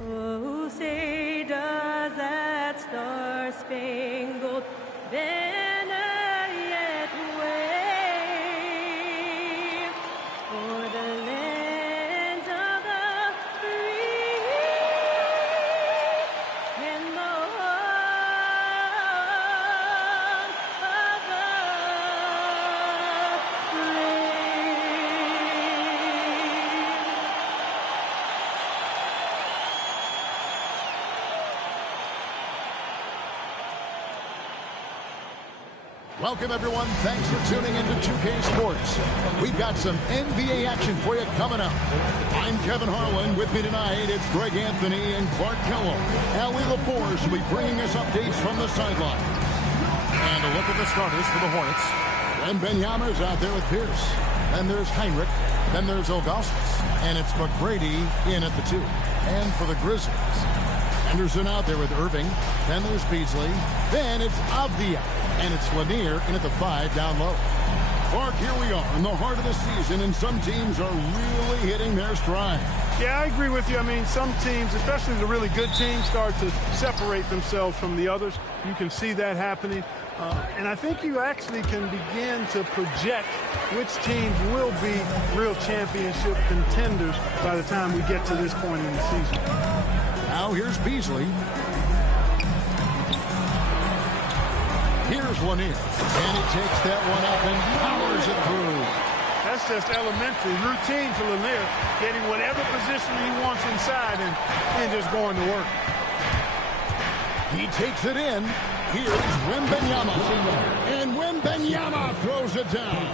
Oh, say does that star-spangled banner yet wave for the land of the free and the home of the brave. Welcome, everyone. Thanks for tuning into 2K Sports. We've got some NBA action for you coming up. I'm Kevin Harlan. With me tonight, it's Greg Anthony and Clark Kellogg. Allie LaForce will be bringing us updates from the sideline. And a look at the starters for the Hornets. Wembanyama's out there with Pierce. Then there's Heinrich. Then there's Ilgauskas. And it's McGrady in at the 2. And for the Grizzlies, Henderson out there with Irving. Then there's Beasley. Then it's Avdia. And it's Lanier in at the 5 down low. Clark, here we are in the heart of the season, and some teams are really hitting their stride. Yeah, I agree with you. I mean, some teams, especially the really good teams, start to separate themselves from the others. You can see that happening. And I think you actually can begin to project which teams will be real championship contenders by the time we get to this point in the season. Now here's Beasley. Here's Lanier, and he takes that one up and powers it through. That's just elementary routine for Lanier, getting whatever position he wants inside and just going to work. He takes it in. Here's Wembanyama, and Wembanyama throws it down.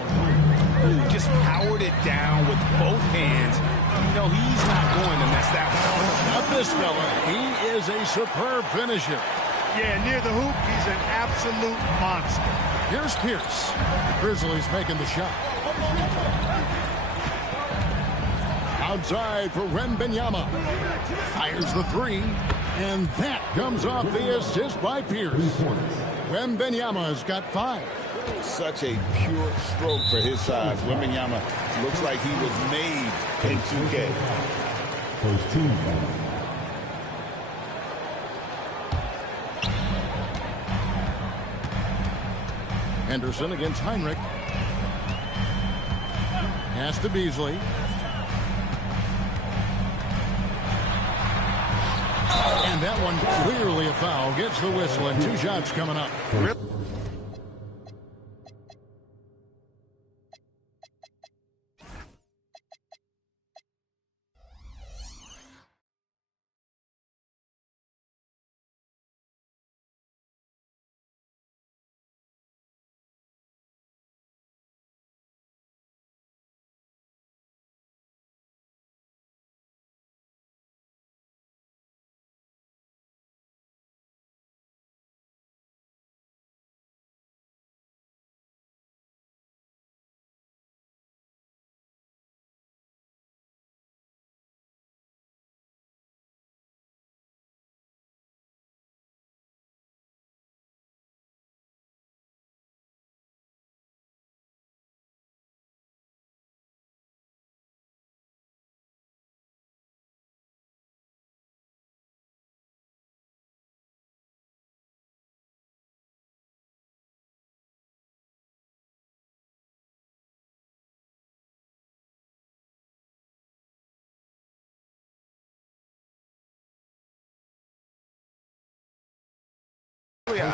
He just powered it down with both hands. You know, he's not going to mess that one up. Not this fella. He is a superb finisher. Yeah, near the hoop, he's an absolute monster. Here's Pierce. The Grizzlies making the shot. Outside for Wembanyama. Fires the 3. And that comes off the assist by Pierce. Wembanyama's got 5. Such a pure stroke for his size. Wembanyama looks like he was made in 2K. First team foul. Henderson against Heinrich. Pass to Beasley. And that one clearly a foul. Gets the whistle and 2 shots coming up.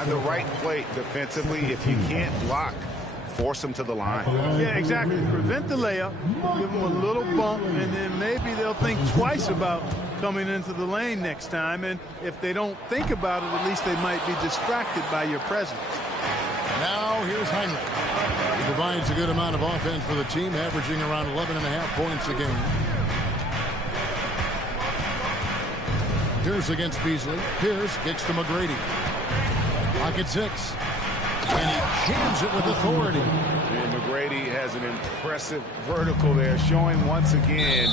The right play defensively. If you can't block, force them to the line. Yeah, exactly. Prevent the layup, give them a little bump, and then maybe they'll think twice about coming into the lane next time. And if they don't think about it, at least they might be distracted by your presence. Now here's Heinrich. He provides a good amount of offense for the team, averaging around 11.5 points a game. Pierce against Beasley. Pierce kicks to McGrady. Pocket 6. And he jams it with authority. And McGrady has an impressive vertical there, showing once again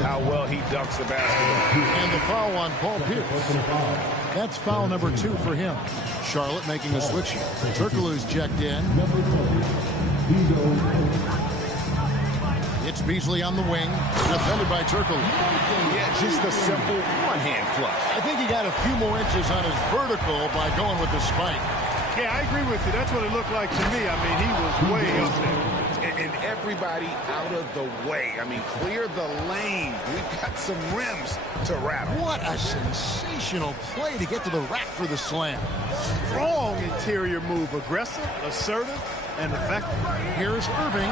how well he dunks the basketball. And the foul on Paul Pierce. That's foul number 2 for him. Charlotte making a switch. Turkoglu's checked in. It's Beasley on the wing, defended by Turkle. Yeah, just a simple one-hand flush. I think he got a few more inches on his vertical by going with the spike. Yeah, I agree with you. That's what it looked like to me. I mean, he was way up there. And everybody out of the way. I mean, clear the lane. We've got some rims to rattle. What a sensational play to get to the rack for the slam. Strong interior move. Aggressive, assertive, and effective. Here's Irving.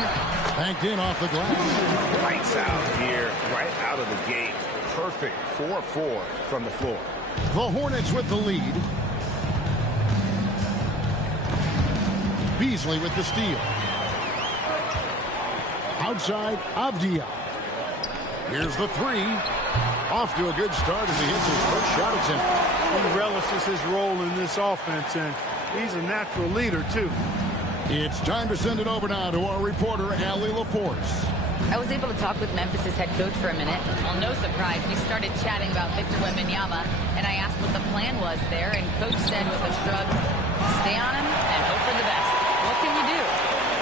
Banked in off the glass. Lights out here, right out of the gate. Perfect 4-4 from the floor. The Hornets with the lead. Beasley with the steal. Outside, Avdia. Here's the three. Off to a good start as he hits his first shot attempt. He relishes his role in this offense, and he's a natural leader, too. It's time to send it over now to our reporter, Allie LaForce. I was able to talk with Memphis' head coach for a minute. Well, no surprise, we started chatting about Victor Wembanyama, and I asked what the plan was there, and Coach said with a shrug, stay on him and hope for the best. What can you do?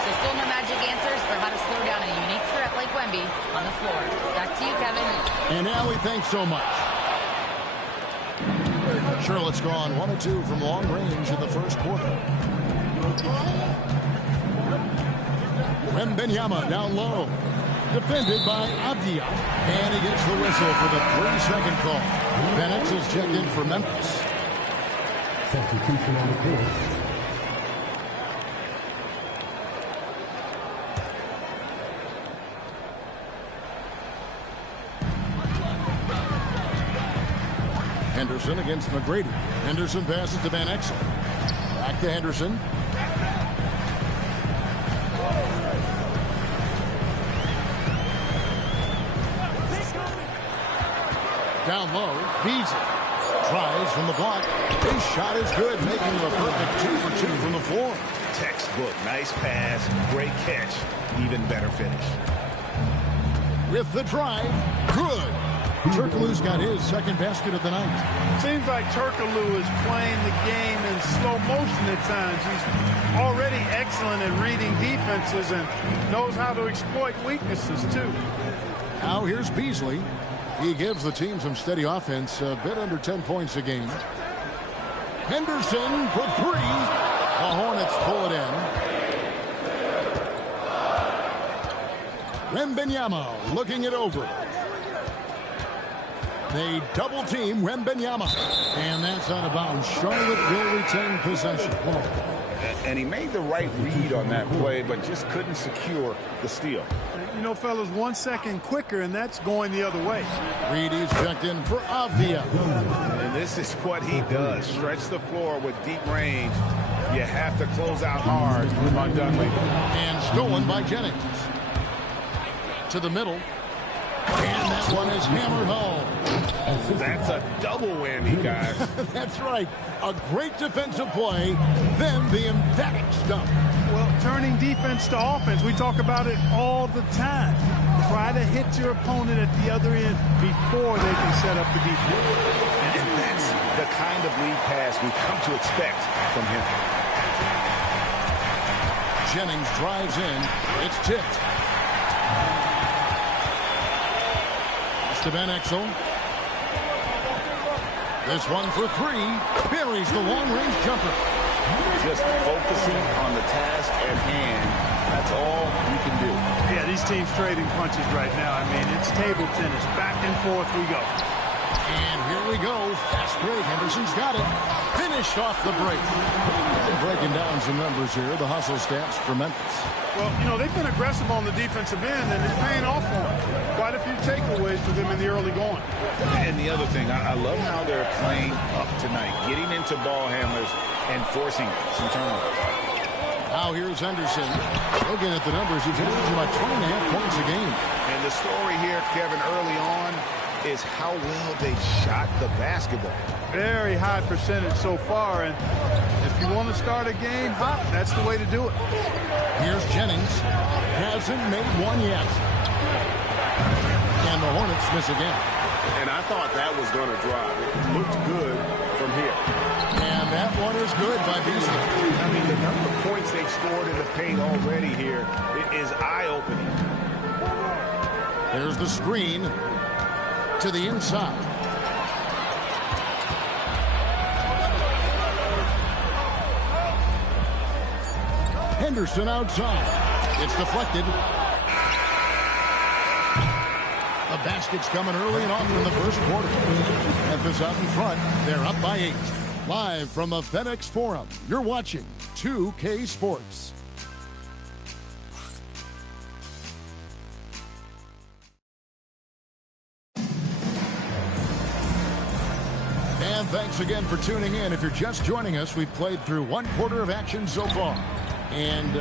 So still no magic answers for how to slow down a unique threat like Wemby on the floor. Back to you, Kevin. And Allie, thanks so much. Charlotte's gone 1-2 from long range in the first quarter. Wembanyama down low. Defended by Avdia. And he gets the whistle for the 3-second call. Van Exel's checked in for Memphis. Substitution on the court. Henderson against McGrady. Henderson passes to Van Exel. Back to Henderson. Down low, Beasley tries from the block. His shot is good, making it a perfect 2 for 2 from the floor. Textbook, nice pass, great catch, even better finish. With the drive, good. Turkoglu's got his second basket of the night. Seems like Turkoglu is playing the game in slow motion at times. He's already excellent at reading defenses and knows how to exploit weaknesses, too. Now here's Beasley. He gives the team some steady offense, a bit under 10 points a game. Henderson for three. The Hornets pull it in. Wembanyama looking it over. They double team Wembanyama. And that's out of bounds. Charlotte will retain possession. And he made the right read on that play, but just couldn't secure the steal. You know, fellas, 1 second quicker, and that's going the other way. Reedy's checked in for Avdia. And this is what he does. Stretch the floor with deep range. You have to close out hard on Dunleavy. And stolen by Jennings. To the middle. And that one is hammered home. That's a double whammy, guys. That's right. A great defensive play, then the emphatic stuff. Well, turning defense to offense, we talk about it all the time. Try to hit your opponent at the other end before they can set up the defense. And that's the kind of lead pass we've come to expect from him. Jennings drives in. It's tipped. To Van Exel. This one for three. Buries the long-range jumper. Just focusing on the task at hand. That's all you can do. Yeah, these teams trading punches right now. I mean, it's table tennis. Back and forth we go. And here we go. Fast break. Henderson's got it. Finished off the break. Breaking down some numbers here. The hustle stats for Memphis. Well, you know, they've been aggressive on the defensive end, and it's paying off for them. Quite a few takeaways for them in the early going. And the other thing, I love how they're playing up tonight, getting into ball handlers and forcing some turnovers. Now here's Henderson. Looking at the numbers, he's averaging about 20.5 points a game. And the story here, Kevin, early on is how well they shot the basketball. Very high percentage so far, and if you want to start a game hot, that's the way to do it. Here's Jennings. Hasn't made one yet. And the Hornets miss again. And I thought that was going to drop. It looked good from here. And that one is good by Beasley. I mean, the number of points they've scored in the paint already here is eye-opening. There's the screen to the inside. Henderson outside. It's deflected. The basket's coming early and often in the first quarter. Memphis out in front. They're up by 8. Live from the FedEx Forum, you're watching 2K Sports. And thanks again for tuning in. If you're just joining us, we've played through 1 quarter of action so far. And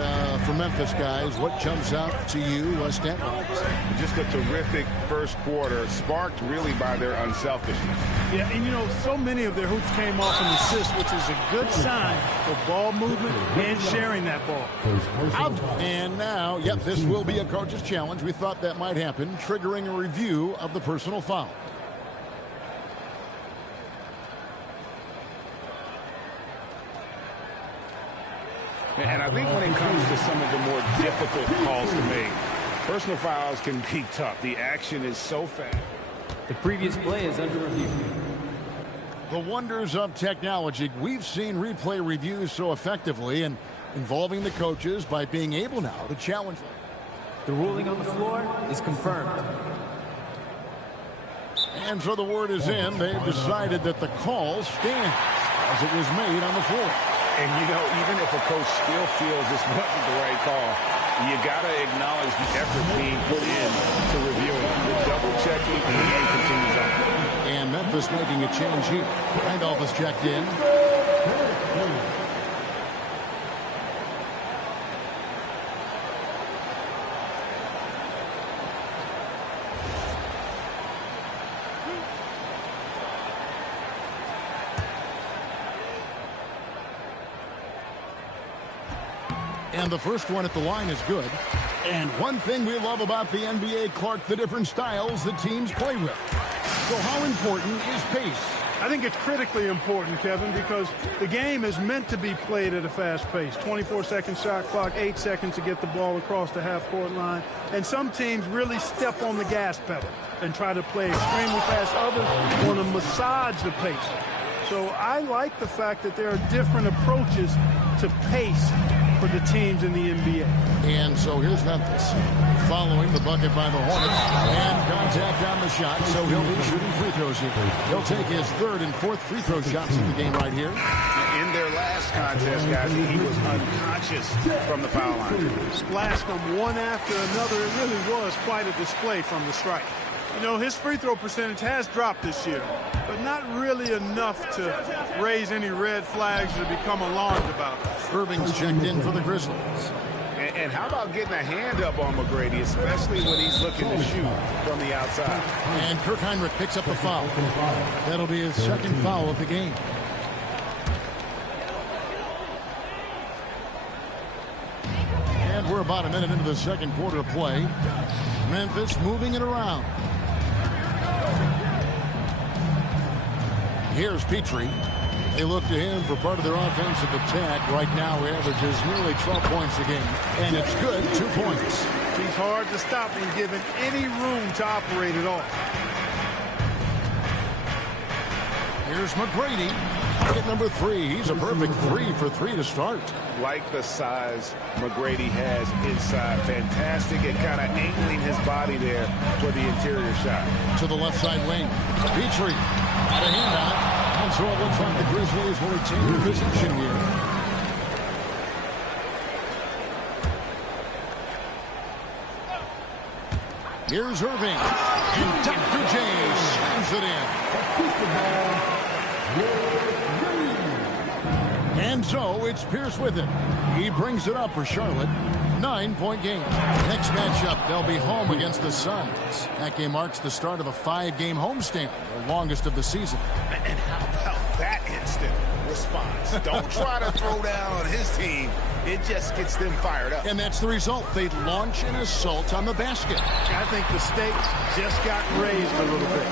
for Memphis guys, what jumps out to you stat-wise? Just a terrific first quarter, sparked really by their unselfishness. Yeah, and you know, so many of their hoops came off an assist, which is a good sign for ball movement and sharing that ball. Out. And now, yep, this will be a coach's challenge. We thought that might happen, triggering a review of the personal foul. And I think when it comes to some of the more difficult calls to make, personal fouls can be tough. The action is so fast. The previous play is under review. The wonders of technology. We've seen replay reviews so effectively and involving the coaches by being able now to challenge them. The ruling on the floor is confirmed. And so the word is in. They've decided that the call stands as it was made on the floor. And, you know, even if a coach still feels this wasn't the right call, you got to acknowledge the effort being put in to reviewing. The double-checking, and the game continues on. And Memphis making a change here. Randolph is checked in. And the first one at the line is good. And one thing we love about the NBA, Clark, the different styles that teams play with. So how important is pace? I think it's critically important, Kevin, because the game is meant to be played at a fast pace. 24-second shot clock, 8 seconds to get the ball across the half-court line. And some teams really step on the gas pedal and try to play extremely fast. Others want to massage the pace. So I like the fact that there are different approaches to pace for the teams in the NBA. And so here's Memphis following the bucket by the Hornets and contact on the shot, so he'll be shooting free throws here. He'll take his 3rd and 4th free throw shots in the game right here. In their last contest, guys, he was unconscious from the foul line. Splashed them one after another. It really was quite a display from the strike. You know, his free throw percentage has dropped this year, but not really enough to raise any red flags or become alarmed about it. Irving's checked in for the Grizzlies. And how about getting a hand up on McGrady, especially when he's looking to shoot from the outside. And Kirk picks up the foul. That'll be his 2nd foul of the game. And we're about a minute into the 2nd quarter of play. Memphis moving it around. Here's Petrie. They look to him for part of their offensive attack. Right now, he averages nearly 12 points a game. And it's good, 2 points. He's hard to stop when given any room to operate at all. Here's McGrady. Bucket number 3. He's a perfect 3 for 3 to start. Like the size McGrady has inside. Fantastic at kind of angling his body there for the interior shot. To the left side wing. Petrie got a hand on it. And so it looks like the Grizzlies will retain their position here. Here's Irving. And Dr. J slams it in. And so it's Pierce with it. He brings it up for Charlotte. 9-point game. Next matchup, they'll be home against the Suns. That game marks the start of a 5-game homestand, the longest of the season. And how about that instant response? Don't try to throw down on his team. It just gets them fired up. And that's the result. They launch an assault on the basket. I think the stakes just got raised a little bit.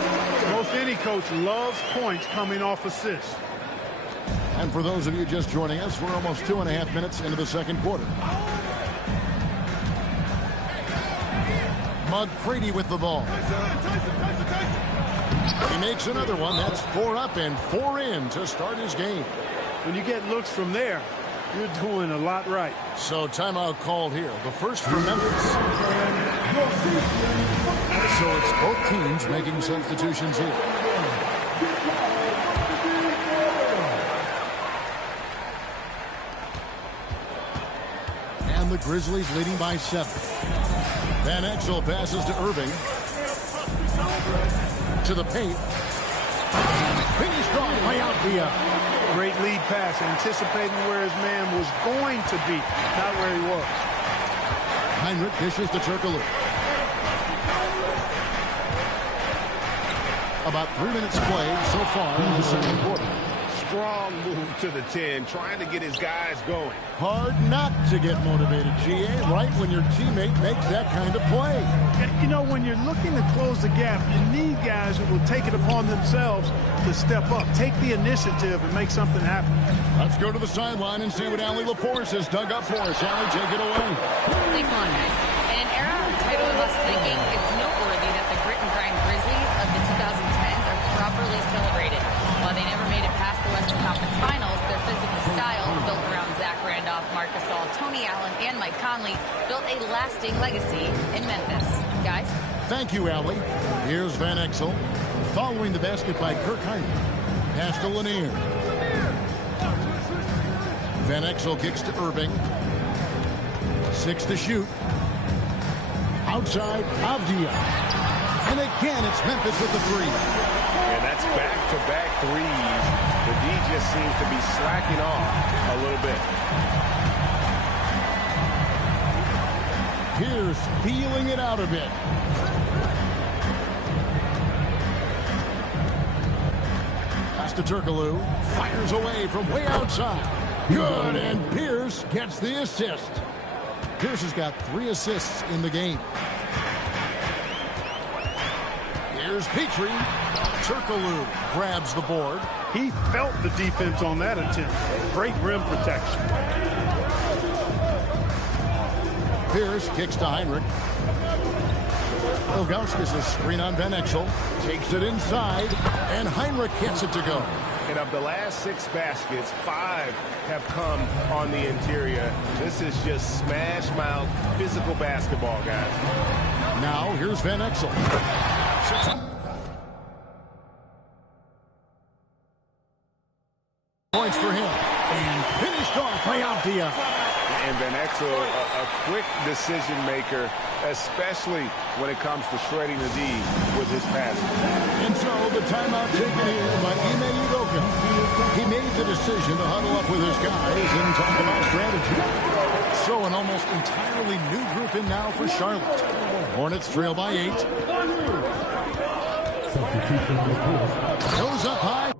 Most any coach loves points coming off assists. And for those of you just joining us, we're almost 2.5 minutes into the 2nd quarter. McCready with the ball. He makes another one. That's 4 up and 4 in to start his game. When you get looks from there, you're doing a lot right. So timeout called here. The first for Memphis. So it's both teams making substitutions here. And the Grizzlies leading by 7. Van Exel passes to Irving. To the paint. Finish strong by Althea. Great lead pass, anticipating where his man was going to be, not where he was. Heinrich dishes to Turkoglu. About 3 minutes played so far in the second quarter. Strong move to the 10, trying to get his guys going. Hard not to get motivated, GA, right when your teammate makes that kind of play. You know, when you're looking to close the gap, you need guys who will take it upon themselves to step up, take the initiative, and make something happen. Let's go to the sideline and see what Allie LaForce has dug up for us. Allie, take it away. Thanks a lot, guys. In an era of title-less thinking, it's noteworthy that the grit and grind Grizzlies of the 2010s are properly celebrated. While they never made it past the Western Conference Finals, their physical style, built around Zach Randolph, Marc Gasol, Tony Allen, and Mike Conley, built a lasting legacy in Memphis. Guys? Thank you, Allie. Here's Van Exel. Following the basket by Kirk Heinrich. Pass to Lanier. Van Exel kicks to Irving. 6 to shoot. Outside, Avdia. And again, it's Memphis with the 3. And that's back-to-back threes. The D just seems to be slacking off a little bit. Pierce feeling it out a bit. Pass to Turkoglu. Fires away from way outside. Good, and Pierce gets the assist. Pierce has got 3 assists in the game. Here's Petrie. Turkoglu grabs the board. He felt the defense on that attempt. Great rim protection. Pierce kicks to Heinrich. Ilgauskas a screen on Van Exel. Takes it inside, and Heinrich gets it to go. And of the last 6 baskets, 5 have come on the interior. This is just smash mouth physical basketball, guys. Now here's Van Exel. Points for him. And finished off by Avdia. And Van Exel, a quick decision maker, especially when it comes to shredding the D with his passing. And so the timeout taken here by Ime Udoka. He made the decision to huddle up with his guys and talk about strategy. So an almost entirely new group in now for Charlotte. Hornets trail by 8. Goes up high.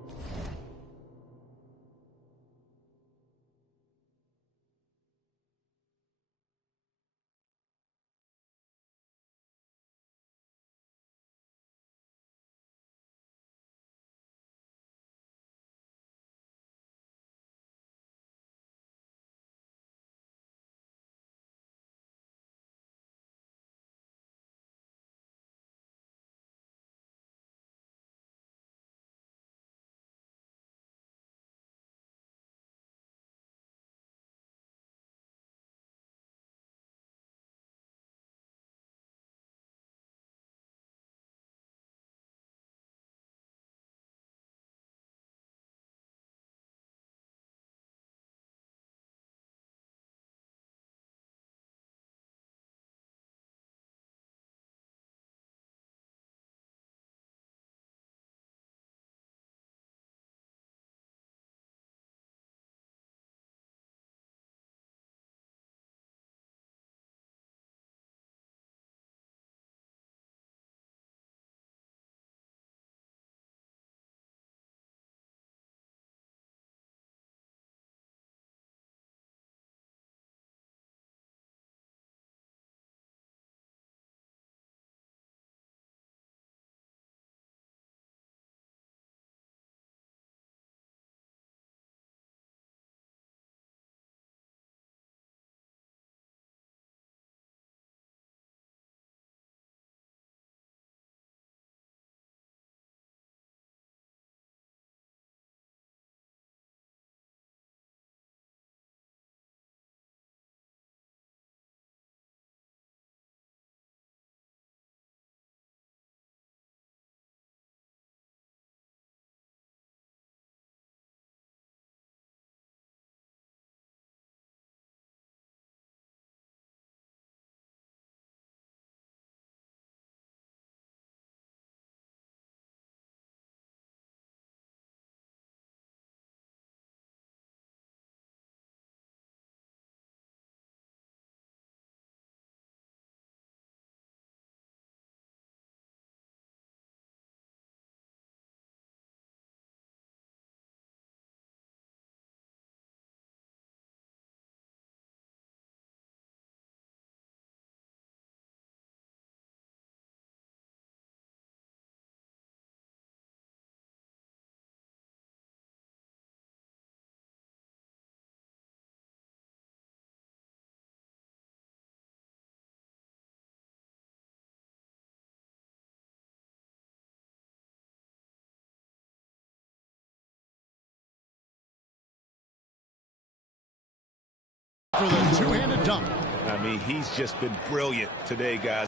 For the two-handed dunk. I mean, he's just been brilliant today, guys.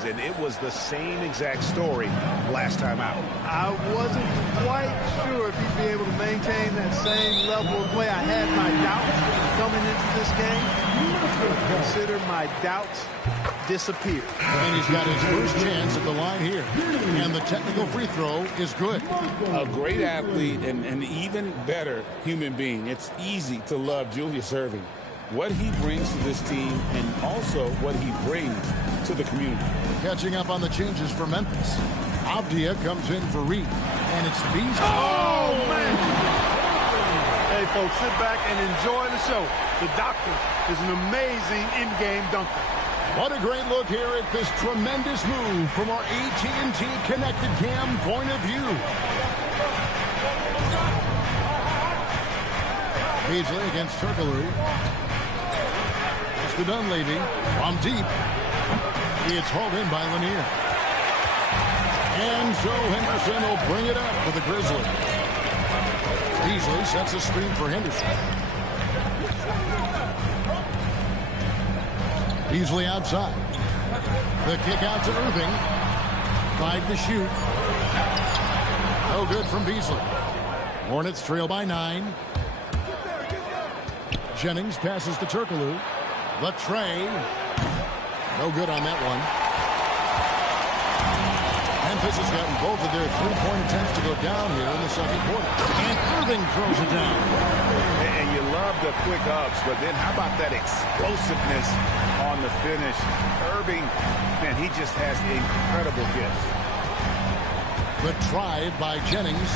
And it was the same exact story last time out. I wasn't quite sure if he'd be able to maintain that same level of play. I had my doubts coming into this game. Consider my doubts disappear. And he's got his first chance at the line here. And the technical free throw is good. A great athlete and an even better human being. It's easy to love Julius Erving. What he brings to this team and also what he brings to the community. Catching up on the changes for Memphis. Avdia comes in for Reed. And it's Beasley. Oh, man. Hey, folks, sit back and enjoy the show. The doctor is an amazing in-game dunker. What a great look here at this tremendous move from our AT&T Connected Cam point of view. Beasley against Turkaloo. To Dunleavy from deep. It's hauled in by Lanier. And Joe Henderson will bring it up for the Grizzlies. Beasley sets a screen for Henderson. Beasley outside. The kick out to Irving. 5 to shoot. No good from Beasley. Hornets trail by 9. Jennings passes to Turkaloo. The tray. No good on that one. Memphis has gotten both of their three-point attempts to go down here in the second quarter. And Irving throws it down. And you love the quick ups, but then how about that explosiveness on the finish? Irving, man, he just has incredible gifts. The try by Jennings.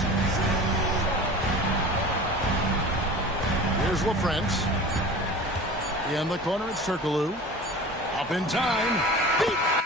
Here's LaFrance. In the corner, it's Turkaloo. Up in time. Deep